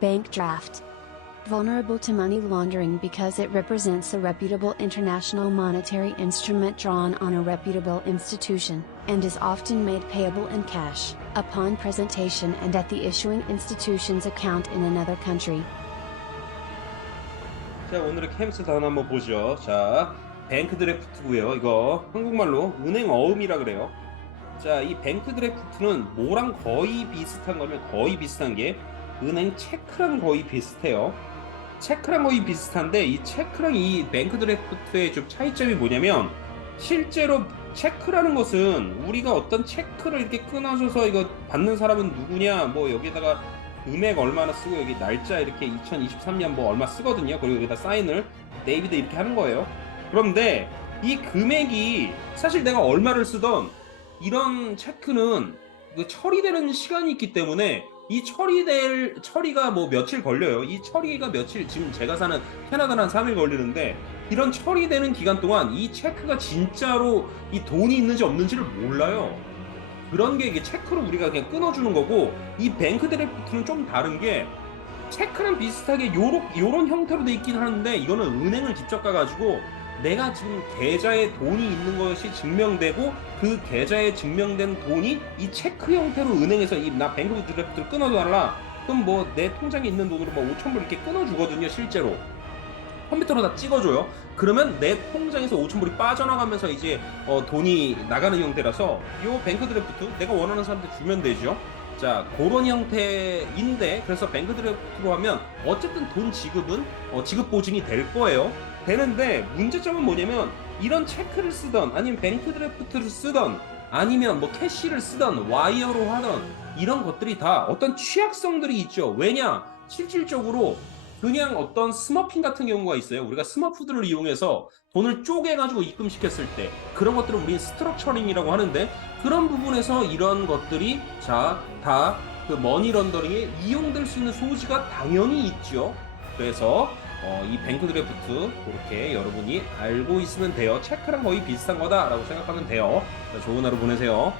Bank draft. Vulnerable to money laundering because it represents a reputable international monetary instrument drawn on a reputable institution, and is often made payable in cash, upon presentation and at the issuing institution's account in another country. 자 오늘의 캠스 단어 한번 보죠. 자 뱅크 드래프트고요. 이거 한국말로 은행 어음이라 그래요. 자 이 뱅크 드래프트는 뭐랑 거의 비슷한 거면 거의 비슷한 게 은행 체크랑 거의 비슷해요. 체크랑 거의 비슷한데 이 체크랑 이 뱅크 드래프트의 좀 차이점이 뭐냐면 실제로 체크라는 것은 우리가 어떤 체크를 이렇게 끊어줘서 이거 받는 사람은 누구냐 뭐 여기다가 금액 얼마나 쓰고 여기 날짜 이렇게 2023년 뭐 얼마 쓰거든요. 그리고 여기다 사인을 데이비드 이렇게 하는 거예요. 그런데 이 금액이 사실 내가 얼마를 쓰던 이런 체크는 그 처리되는 시간이 있기 때문에 이 처리될 처리가 뭐 며칠 걸려요. 이 처리가 며칠 지금 제가 사는 캐나다는 한 3일 걸리는데 이런 처리되는 기간 동안 이 체크가 진짜로 이 돈이 있는지 없는지를 몰라요. 그런 게 이게 체크로 우리가 그냥 끊어주는 거고 이 뱅크 드래프트는 좀 다른 게 체크랑 비슷하게 요런 요런 형태로 돼 있긴 하는데 이거는 은행을 직접 가가지고 내가 지금 계좌에 돈이 있는 것이 증명되고 그 계좌에 증명된 돈이 이 체크 형태로 은행에서 이 나 뱅크 드래프트를 끊어달라 그럼 뭐 내 통장에 있는 돈으로 뭐 5천 불 이렇게 끊어주거든요 실제로 컴퓨터로 다 찍어줘요. 그러면 내 통장에서 5천 불이 빠져나가면서 이제 어, 돈이 나가는 형태라서 요 뱅크 드래프트 내가 원하는 사람한테 주면 되죠. 자 그런 형태인데 그래서 뱅크 드래프트로 하면 어쨌든 돈 지급은 어, 지급 보증이 될 거예요. 되는데 문제점은 뭐냐면 이런 체크를 쓰던 아니면 뱅크 드래프트를 쓰던 아니면 뭐 캐시를 쓰던 와이어로 하던 이런 것들이 다 어떤 취약성들이 있죠. 왜냐 실질적으로 그냥 어떤 스머핑 같은 경우가 있어요. 우리가 스머프들을 이용해서 돈을 쪼개가지고 입금시켰을 때 그런 것들을 우리는 스트럭처링이라고 하는데 그런 부분에서 이런 것들이 자다 그 머니 런더링에 이용될 수 있는 소지가 당연히 있죠. 그래서 어, 이 뱅크 드래프트 그렇게 여러분이 알고 있으면 돼요. 체크랑 거의 비슷한 거다라고 생각하면 돼요. 자, 좋은 하루 보내세요.